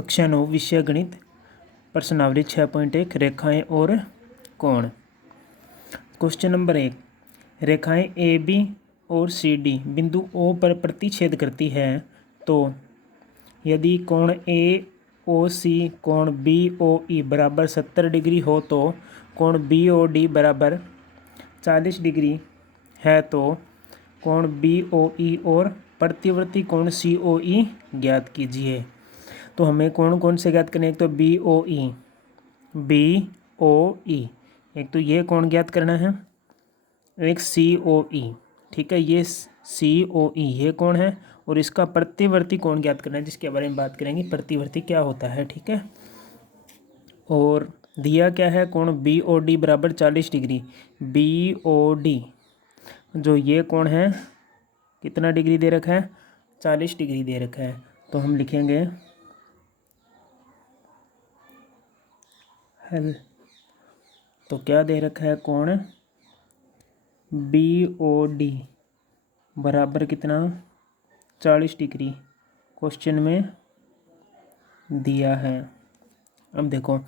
कक्षा 9 विषय गणित प्रश्नावली 6.1 रेखाएं और कोण। क्वेश्चन नंबर 1, रेखाएं ए बी और सी डी बिंदु ओ पर प्रतिच्छेद करती है तो यदि कोण ए ओ सी कोण बी ओ ई बराबर 70 डिग्री हो तो कोण बी ओ डी बराबर 40 डिग्री है तो कोण बी ओ ई और प्रतिवर्ती कोण सी ओ ई ज्ञात कीजिए। तो हमें कौन से ज्ञात करने, एक तो बी ओ ई, एक तो ये कोण ज्ञात करना है, एक सी ओ ई। ठीक है, ये सी ओ ई ये कोण है और इसका प्रतिवर्ती कोण ज्ञात करना है, जिसके बारे में बात करेंगे प्रतिवर्ती क्या होता है। ठीक है, और दिया क्या है, कोण बी ओ डी बराबर 40 डिग्री। बी ओ डी जो ये कोण है कितना डिग्री दे रखा है, 40 डिग्री दे रखा है। तो हम लिखेंगे हल। तो क्या दे रखा है, कोण बी ओ डी बराबर कितना, 40 डिग्री क्वेश्चन में दिया है। अब देखो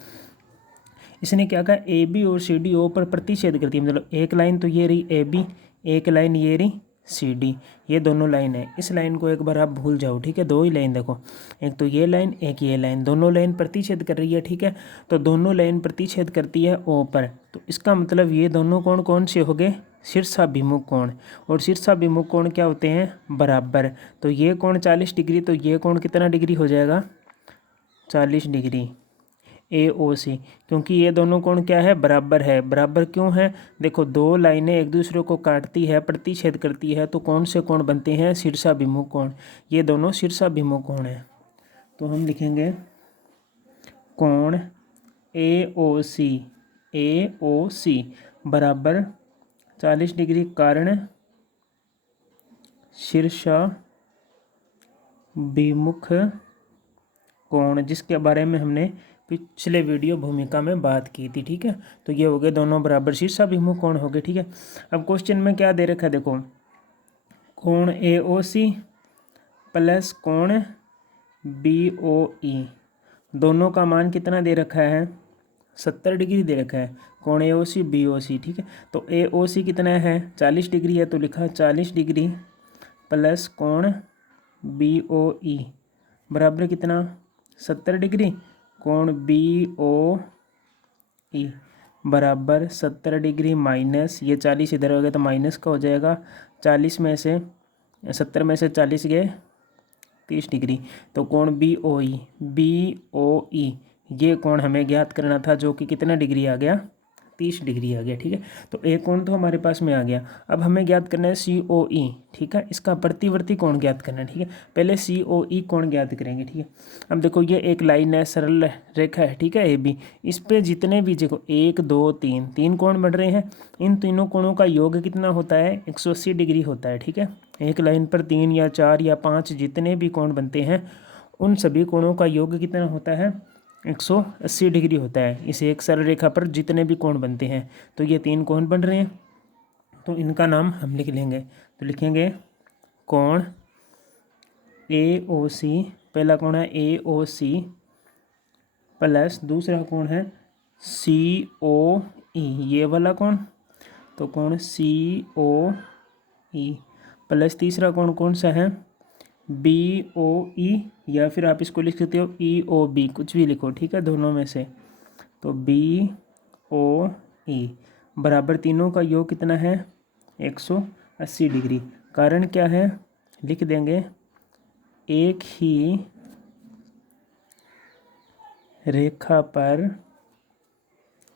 इसने क्या कहा, ए बी और सी डी ओ पर प्रतिच्छेद करती है, मतलब एक लाइन तो ये रही ए बी, एक लाइन ये रही सी डी, ये दोनों लाइन है। इस लाइन को एक बार आप भूल जाओ। ठीक है, दो ही लाइन देखो, एक तो ये लाइन एक ये लाइन, दोनों लाइन प्रतिच्छेद कर रही है। ठीक है, तो दोनों लाइन प्रतिच्छेद करती है ओ पर, तो इसका मतलब ये दोनों कोण कौन से हो गए, शीर्षाभिमुख कोण। और शीर्षाभिमुख कोण क्या होते हैं, बराबर। तो ये कोण 40 डिग्री, तो ये कोण कितना डिग्री हो जाएगा, 40 डिग्री ए ओ सी, क्योंकि ये दोनों कोण क्या है, बराबर है। बराबर क्यों है, देखो दो लाइनें एक दूसरे को काटती है, प्रतिच्छेद करती है, तो कौन से कोण बनते हैं, शीर्षाभिमुख कोण। ये दोनों शीर्षाभिमुख कोण हैं। तो हम लिखेंगे कोण ए ओ सी बराबर 40 डिग्री, कारण शीर्षाभिमुख कोण, जिसके बारे में हमने पिछले वीडियो भूमिका में बात की थी। ठीक है, तो ये हो गए दोनों बराबर शीर्षाभिमुख कोण हो गए। ठीक है, अब क्वेश्चन में क्या दे रखा है, देखो कोण ए ओ सी प्लस कोण बी ओ ई, दोनों का मान कितना दे रखा है, 70 डिग्री दे रखा है, कोण ए ओ सी बी ओ सी। ठीक है, तो ए ओ सी कितना है, 40 डिग्री है, तो लिखा 40 डिग्री प्लस कोण बी ओ ई बराबर कितना, 70 डिग्री, कोण बी ओ ई बराबर 70 डिग्री माइनस ये 40 इधर हो गया तो माइनस का हो जाएगा, 40 में से 70 में से 40 गए 30 डिग्री। तो कोण बी ओ ई ये कोण हमें ज्ञात करना था, जो कि कितना डिग्री आ गया, 30 डिग्री आ गया। ठीक है, तो एक कोण तो हमारे पास में आ गया। अब हमें ज्ञात करना है सी ओ ई। ठीक है, इसका प्रतिवर्ती कोण ज्ञात करना है। ठीक है, पहले सी ओ ई कोण ज्ञात करेंगे। ठीक है, अब देखो ये एक लाइन है, सरल रेखा है। ठीक है, ए बी, इस पे जितने भी देखो 1 2 3 तीन कोण बन रहे हैं, इन तीनों कोणों का योग कितना होता है, 180 डिग्री होता है। ठीक है, एक लाइन पर 3 या 4 या 5 जितने भी कोण बनते हैं, उन सभी कोणों का योग कितना होता है, 180 डिग्री होता है। इस एक सरल रेखा पर जितने भी कोण बनते हैं, तो ये 3 कोण बन रहे हैं, तो इनका नाम हम लिख लेंगे। तो लिखेंगे कोण ए ओ सी, पहला कोण है ए ओ सी प्लस दूसरा कोण है सी ओ ई, ये वाला कोण, तो कोण सी ओ ई प्लस तीसरा कोण कौन सा है, बी ओ ई, या फिर आप इसको लिख सकते हो ई ओ बी, कुछ भी लिखो। ठीक है, दोनों में से, तो बी ओ ई बराबर तीनों का योग कितना है, 180 डिग्री। कारण क्या है, लिख देंगे एक ही रेखा पर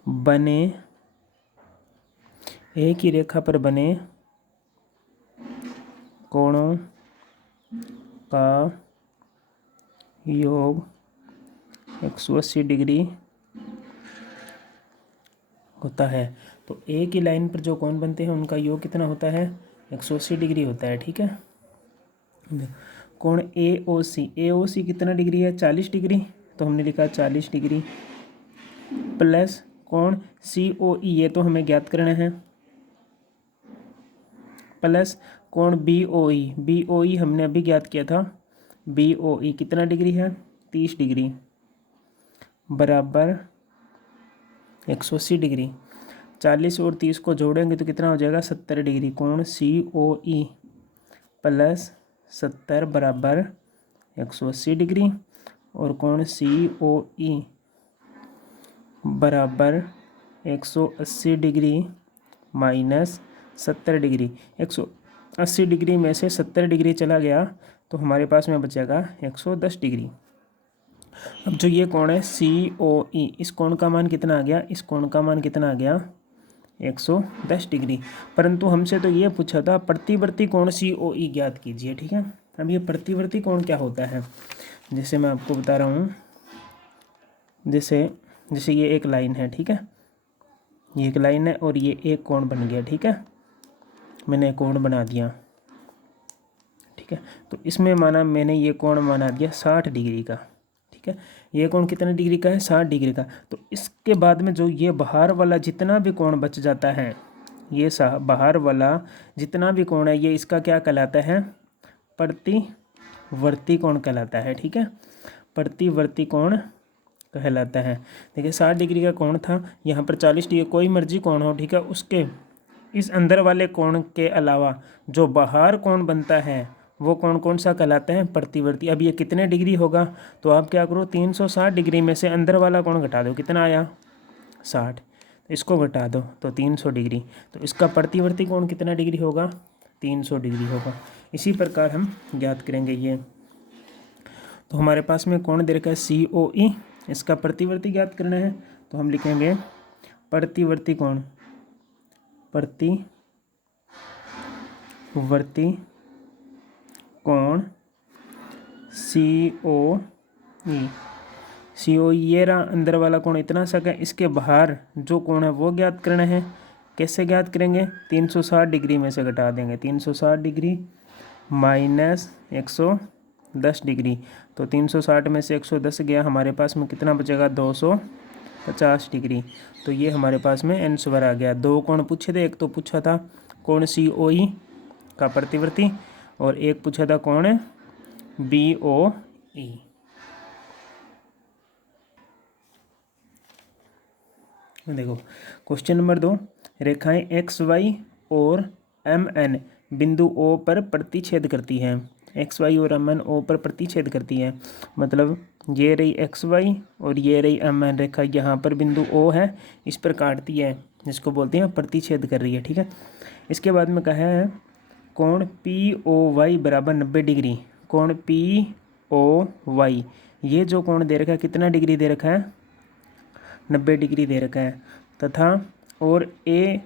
बने कोणों का योग 180 डिग्री होता है। तो एक ही लाइन पर जो कोण बनते हैं उनका योग कितना होता है, 180 डिग्री होता है। ठीक है, कोण ए ओ सी कितना डिग्री है, 40 डिग्री, तो हमने लिखा 40 डिग्री प्लस कोण सी ओ ई, ये तो हमें ज्ञात करना है, प्लस कोण बी ओ ई हमने अभी ज्ञात किया था, बी ओ ई कितना डिग्री है, 30 डिग्री। बराबर 180 डिग्री। 40 और 30 को जोड़ेंगे तो कितना हो जाएगा 70 डिग्री। कोण COE प्लस 70 बराबर 180 डिग्री और कोण COE बराबर 180 डिग्री माइनस 70 डिग्री। 180 डिग्री में से 70 डिग्री चला गया तो हमारे पास में बचेगा 110 डिग्री। अब जो ये कोण है COE, इस कोण का मान कितना आ गया, इस कोण का मान कितना आ गया 110 डिग्री। परंतु हमसे तो ये पूछा था प्रतिवर्ती कोण COE ज्ञात कीजिए। ठीक है, अब ये प्रतिवर्ती कोण क्या होता है, जैसे मैं आपको बता रहा हूँ। जैसे ये एक लाइन है, ठीक है, ये एक लाइन है और ये एक कोण बन गया। ठीक है, मैंने एक कोण बना दिया। ठीक है, तो इसमें माना मैंने ये कोण बना दिया 60 डिग्री का। ठीक है, ये कोण कितने डिग्री का है 60 डिग्री का। तो इसके बाद में जो ये बाहर वाला जितना भी कोण बच जाता है, ये बाहर वाला जितना भी कोण है, ये इसका क्या कहलाता है, प्रतिवर्ती कोण कहलाता है। ठीक है, प्रतिवर्ती कोण कहलाता है। देखिए 60 डिग्री का कोण था, यहाँ पर 40 डिग्री, कोई मर्जी कोण हो। ठीक है, उसके इस अंदर वाले कोण के अलावा जो बाहर कोण बनता है वो कोण कौन सा कहलाता है, प्रतिवर्ती। अब ये कितने डिग्री होगा, तो आप क्या करो 360 डिग्री में से अंदर वाला कोण घटा दो, कितना आया 60, इसको घटा दो तो 300 डिग्री। तो इसका प्रतिवर्ती कोण कितना डिग्री होगा 300 डिग्री होगा। इसी प्रकार हम ज्ञात करेंगे ये। तो हमारे पास में कोण दे रखा है COE, इसका प्रतिवर्ती ज्ञात करना है तो हम लिखेंगे प्रतिवर्ती कोण, प्रतिवर्ती कोण COE ये रहा अंदर वाला कोण इतना सा है। इसके बाहर जो कोण है वो ज्ञात करना है। कैसे ज्ञात करेंगे, 360 डिग्री में से घटा देंगे, 360 डिग्री माइनस 110 डिग्री। तो 360 में से 110 गया, हमारे पास में कितना बचेगा 250 डिग्री। तो ये हमारे पास में आंसर आ गया। दो कोण पूछे थे, एक तो पूछा था कोण COE का प्रतिवर्ती और एक पूछा था कोण BOE। देखो क्वेश्चन नंबर 2, रेखाएं XY और MN बिंदु O पर प्रतिच्छेद करती हैं। XY और MN O पर प्रतिच्छेद करती है, मतलब ये रही XY और ये रही MN रेखा, यहाँ पर बिंदु O है, इस पर काटती है, जिसको बोलते हैं प्रतिच्छेद कर रही है। ठीक है, इसके बाद में कहा है कोण POY बराबर 90 डिग्री। कोण POY, ये जो कोण दे रखा है कितना डिग्री दे रखा है 90 डिग्री दे रखा है, तथा और A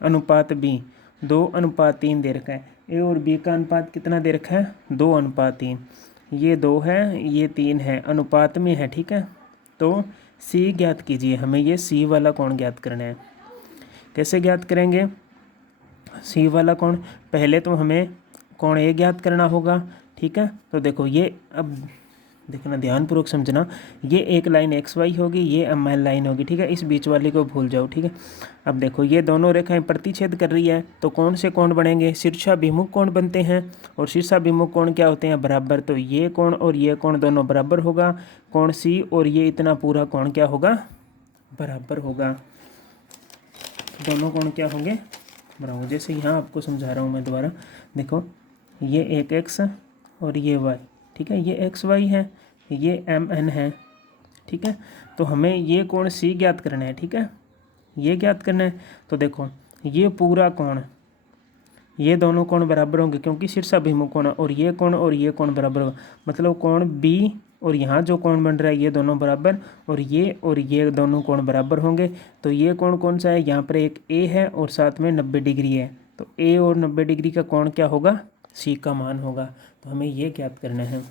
अनुपात B 2:3 दे रखा है। A और B का अनुपात कितना दे रखा है 2:3। ये 2 है, ये 3 है, अनुपात में है। ठीक है, तो C ज्ञात कीजिए। हमें ये C वाला कोण ज्ञात करना है। कैसे ज्ञात करेंगे C वाला कोण, पहले तो हमें कोण A ज्ञात करना होगा। ठीक है, तो देखो ये, अब देखना ध्यानपूर्वक समझना, ये एक लाइन XY होगी, ये MN लाइन होगी। ठीक है, इस बीच वाली को भूल जाओ। ठीक है, अब देखो ये दोनों रेखाएं प्रतिच्छेद कर रही है, तो कौन से कोण बनेंगे, शीर्षाभिमुख कोण बनते हैं। और शीर्षाभिमुख कोण क्या होते हैं, बराबर। तो ये कोण और ये कोण दोनों बराबर होगा। कोण C और ये इतना पूरा कोण क्या होगा, बराबर होगा। दोनों कोण क्या होंगे, बराबर। जैसे यहाँ आपको समझा रहा हूँ मैं दोबारा, देखो ये एक X और ये Y। ठीक है, ये XY है, ये MN है। ठीक है, तो हमें ये कोण C ज्ञात करना है। ठीक है, ये ज्ञात करना है। तो देखो ये पूरा कोण, ये दोनों कोण बराबर होंगे क्योंकि शीर्षाभिमुख कोण, और ये कोण बराबर होगा, मतलब कोण B और यहाँ जो कोण बन रहा है ये दोनों बराबर, और ये दोनों कोण बराबर होंगे। तो ये कोण कौन सा है, यहाँ पर एक A है और साथ में 90 डिग्री है। तो A और 90 डिग्री का कोण क्या होगा, C का मान होगा। तो हमें ये ज्ञात करना है।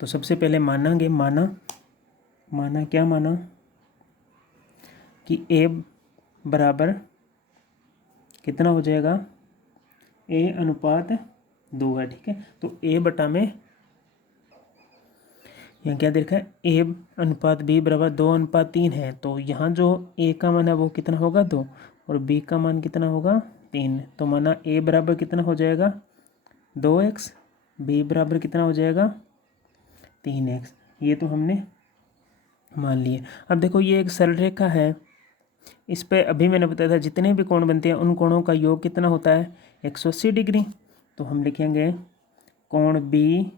तो सबसे पहले माना क्या माना कि A बराबर कितना हो जाएगा, A अनुपात 2 है। ठीक है, तो A बटा में यहाँ क्या देखा है, A अनुपात B बराबर 2:3 है। तो यहाँ जो A का मान है वो कितना होगा 2 और B का मान कितना होगा 3। तो माना A बराबर कितना हो जाएगा 2x, B बराबर कितना हो जाएगा 3x। ये तो हमने मान लिए। अब देखो ये एक सरल रेखा है, इस पे अभी मैंने बताया था जितने भी कोण बनते हैं उन कोणों का योग कितना होता है 180 डिग्री। तो हम लिखेंगे कोण बी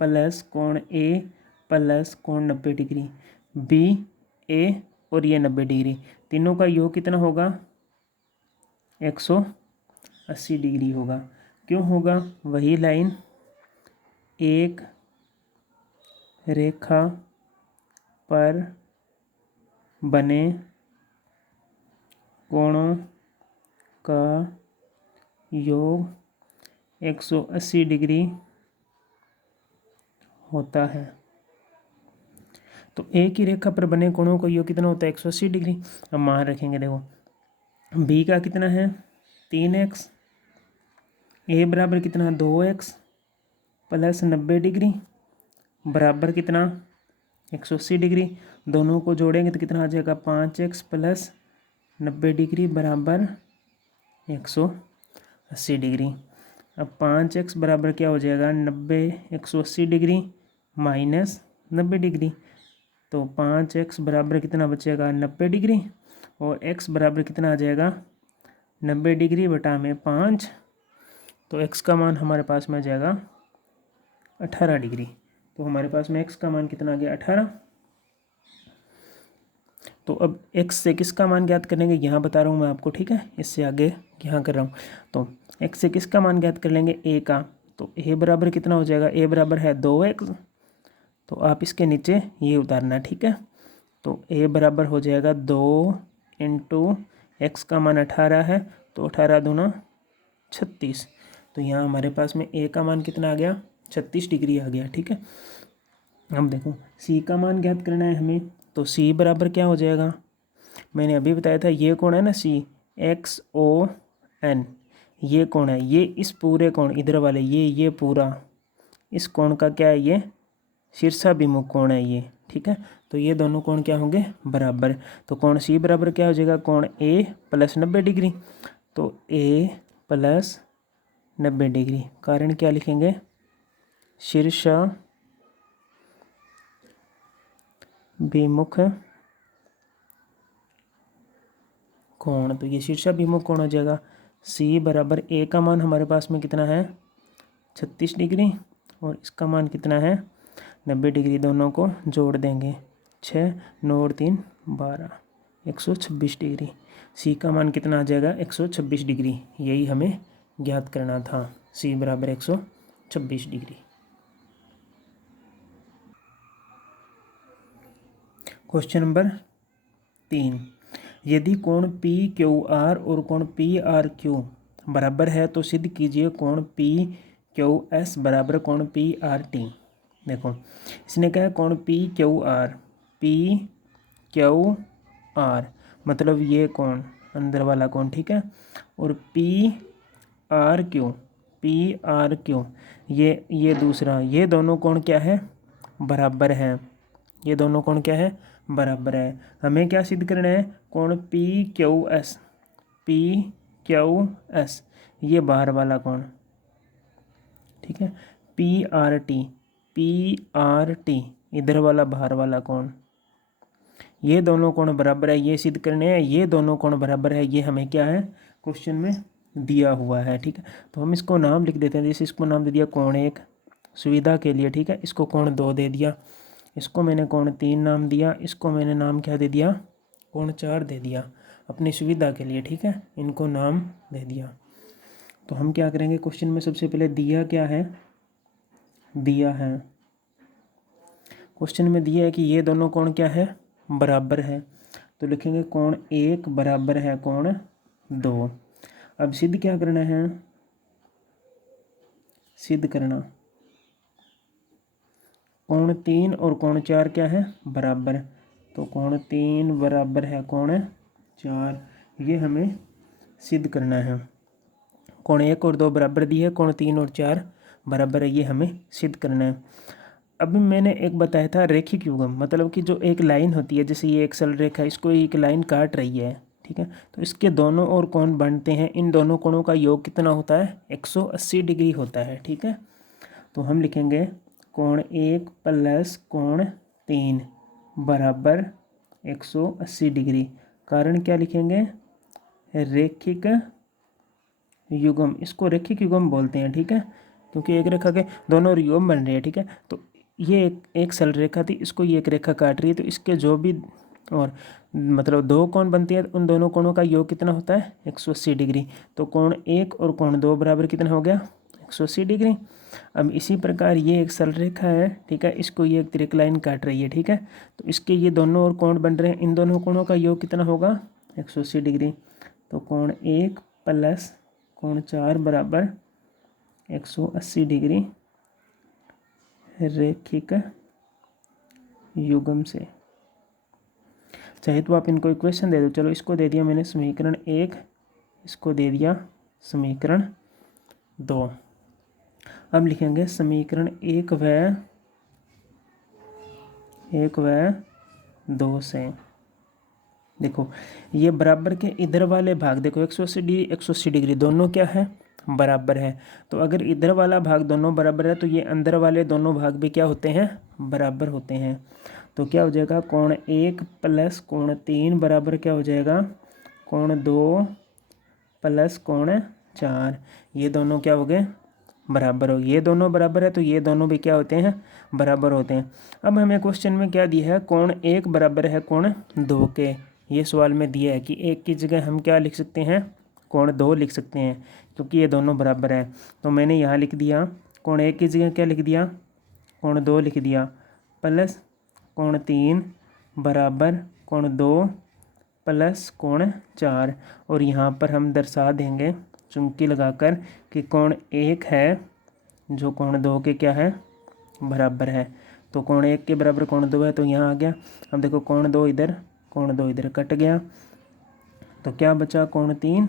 प्लस कोण ए प्लस कोण 90 डिग्री, बी ए और ये 90 डिग्री, तीनों का योग कितना होगा 180 डिग्री होगा। क्यों होगा, वही लाइन एक रेखा पर बने कोणों का योग 180 डिग्री होता है। तो एक ही रेखा पर बने कोणों का योग कितना होता है 180 डिग्री। अब मान रखेंगे, देखो बी का कितना है 3x, ए बराबर कितना 2x प्लस 90 डिग्री बराबर कितना 180 डिग्री। दोनों को जोड़ेंगे तो कितना आ जाएगा 5x प्लस 90 डिग्री बराबर 180 डिग्री। अब 5x बराबर क्या हो जाएगा 90 180 डिग्री माइनस 90 डिग्री, तो 5x बराबर कितना बचेगा 90 डिग्री और x बराबर कितना आ जाएगा 90 डिग्री बटा में 5, तो x का मान हमारे पास में आ जाएगा 18 डिग्री। तो हमारे पास में x का मान कितना आ गया 18। तो अब x से किसका मान ज्ञात करेंगे यहाँ बता रहा हूँ मैं आपको, ठीक है, इससे आगे यहाँ कर रहा हूँ। तो x से किसका मान ज्ञात कर लेंगे a का, तो a बराबर कितना हो जाएगा, a बराबर है 2x, तो आप इसके नीचे ये उतारना, ठीक है। तो a बराबर हो जाएगा 2 इंटू एक्स का मान 18 है, तो 18 दूना 36, तो यहाँ हमारे पास में a का मान कितना आ गया 36 डिग्री आ गया, ठीक है। अब देखो c का मान ज्ञात करना है हमें, तो c बराबर क्या हो जाएगा, मैंने अभी बताया था ये कौन है ना c XON, ये कौन है, ये इस पूरे कोण इधर वाले ये पूरा इस कोण का क्या है, ये शीर्षाभिमुख कोण है ये, ठीक है। तो ये दोनों कोण क्या होंगे बराबर, तो कोण C बराबर क्या हो जाएगा कोण A प्लस 90 डिग्री, तो A प्लस 90 डिग्री, कारण क्या लिखेंगे शीर्षाभिमुख कोण। तो ये शीर्षाभिमुख कोण हो जाएगा C बराबर A का मान हमारे पास में कितना है 36 डिग्री और इसका मान कितना है 90 डिग्री, दोनों को जोड़ देंगे 6 9 और 3 12 126 डिग्री। C का मान कितना आ जाएगा 126 डिग्री, यही हमें ज्ञात करना था, C बराबर 126 डिग्री। क्वेश्चन नंबर 3, यदि कोण PQR और कोण PRQ बराबर है तो सिद्ध कीजिए कोण PQS बराबर कोण PRT। देखो इसने कहा कोण PQR मतलब ये कोण अंदर वाला कोण, ठीक है, और PRQ ये दूसरा, ये दोनों कोण क्या है बराबर है, ये दोनों कोण क्या है बराबर है। हमें क्या सिद्ध करना है कोण PQS ये बाहर वाला कोण, ठीक है, PRT इधर वाला बाहर वाला कोण, ये दोनों कोण बराबर है, ये सिद्ध करने हैं, ये दोनों कोण बराबर है, ये हमें क्या है क्वेश्चन में दिया हुआ है, ठीक है। तो हम इसको नाम लिख देते हैं, जैसे इसको नाम दे दिया कोण 1 सुविधा के लिए, ठीक है, इसको कोण 2 दे दिया, इसको मैंने कोण 3 नाम दिया, इसको मैंने नाम क्या दे दिया कोण 4 दे दिया अपनी सुविधा के लिए, ठीक है, इनको नाम दे दिया। तो हम क्या करेंगे क्वेश्चन में सबसे पहले दिया क्या है, दिया है क्वेश्चन में दिया है कि ये दोनों कोण क्या है बराबर है, तो लिखेंगे कोण 1 बराबर है कोण 2। अब सिद्ध क्या करना है, सिद्ध करना कोण 3 और कोण 4 क्या है बराबर, तो कोण 3 बराबर है कोण 4, ये हमें सिद्ध करना है। कोण 1 और 2 बराबर दिए, कोण 3 और 4 बराबर है, ये हमें सिद्ध करना है। अभी मैंने एक बताया था रेखिक युग्म, मतलब कि जो एक लाइन होती है, जैसे ये एक सरल रेखा, इसको एक लाइन काट रही है, ठीक है, तो इसके दोनों ओर कोण बनते हैं, इन दोनों कोणों का योग कितना होता है 180 डिग्री होता है, ठीक है। तो हम लिखेंगे कोण 1 प्लस कोण 3 बराबर 180 डिग्री। कारण क्या लिखेंगे? रैखिक युग्म। इसको रैखिक युग्म बोलते हैं, ठीक है, क्योंकि एक रेखा के दोनों युग्म बन रहे हैं, ठीक है। तो ये एक सरल रेखा थी, इसको ये एक रेखा काट रही है, तो इसके जो भी और मतलब दो कोण बनती है, उन दोनों कोणों का योग कितना होता है? 180 डिग्री। तो कोण 1 और कोण 2 बराबर कितना हो गया? 180 डिग्री। अब इसी प्रकार ये एक सरल रेखा है, ठीक है, इसको ये एक तिरक लाइन काट रही है, ठीक है। तो इसके ये दोनों और कोण बन रहे हैं, इन दोनों कोणों का योग कितना होगा? 180 डिग्री। तो कोण 1 प्लस कोण 4 बराबर 180 डिग्री रैखिक युग्म से। चाहे तो आप इनको इक्वेशन दे दो। चलो इसको दे दिया मैंने समीकरण 1, इसको दे दिया समीकरण 2। अब लिखेंगे समीकरण 1 व 2 से। देखो ये बराबर के इधर वाले भाग, देखो 180 डिग्री दोनों क्या है? बराबर है। तो अगर इधर वाला भाग दोनों बराबर है, तो ये अंदर वाले दोनों भाग भी क्या होते हैं? बराबर होते हैं। तो क्या हो जाएगा? कोण 1 प्लस कोण 3 बराबर क्या हो जाएगा? कोण 2 प्लस कोण 4। ये दोनों क्या हो गए? बराबर हो। ये दोनों बराबर है, तो ये दोनों भी क्या होते हैं? बराबर होते हैं। अब हमें क्वेश्चन में क्या दिया है? कोण 1 बराबर है कोण 2 के। ये सवाल में दिया है कि 1 की जगह हम क्या लिख सकते हैं? कोण 2 लिख सकते हैं, क्योंकि ये दोनों बराबर है। तो मैंने यहाँ लिख दिया कोण 1 की जगह क्या लिख दिया? कोण 2 लिख दिया, प्लस कोण 3 बराबर कोण 2 प्लस कोण 4। और यहाँ पर हम दर्शा देंगे चुंबकी लगाकर कि कोण 1 है जो कोण 2 के क्या है? बराबर है। तो कोण 1 के बराबर कोण 2 है, तो यहाँ आ गया। अब देखो कोण 2 इधर कट गया, तो क्या बचा? कोण 3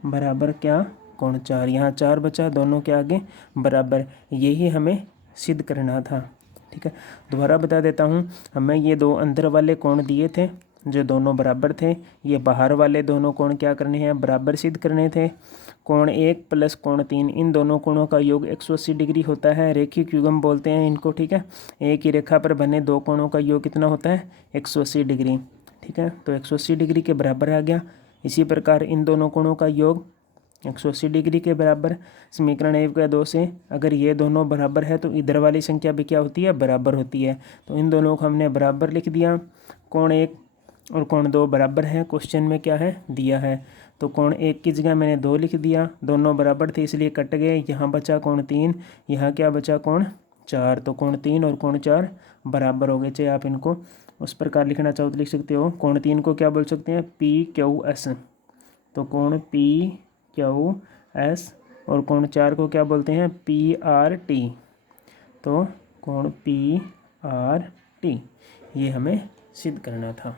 बराबर क्या? कोण 4। यहाँ 4 बचा, दोनों के आगे बराबर। यही हमें सिद्ध करना था, ठीक है। दोबारा बता देता हूँ, हमें ये दो अंदर वाले कोण दिए थे जो दोनों बराबर थे। ये बाहर वाले दोनों कोण क्या करने हैं? बराबर सिद्ध करने थे। कोण 1 प्लस कोण 3, इन दोनों कोणों का योग 180 डिग्री होता है। रैखिक युग्म बोलते हैं इनको, ठीक है। एक ही रेखा पर बने दो कोणों का योग कितना होता है? 180 डिग्री, ठीक है। तो 180 डिग्री के बराबर आ गया। इसी प्रकार इन दोनों कोणों का योग 180 डिग्री के बराबर। समीकरण 1 व 2 से अगर ये दोनों बराबर है, तो इधर वाली संख्या भी क्या होती है? बराबर होती है। तो इन दोनों को हमने बराबर लिख दिया। कोण 1 और कोण 2 बराबर है, क्वेश्चन में क्या है? दिया है। तो कोण 1 की जगह मैंने 2 लिख दिया, दोनों बराबर थे इसलिए कट गए। यहाँ बचा कोण 3, यहाँ क्या बचा? कोण 4। तो कोण 3 और कोण 4 बराबर हो गए। चाहे आप इनको उस प्रकार लिखना चाहो तो लिख सकते हो। कोण 3 को क्या बोल सकते हैं? PQS। तो कोण PQS। और कोण 4 को क्या बोलते हैं? PRT। तो कोण PRT ये हमें सिद्ध करना था।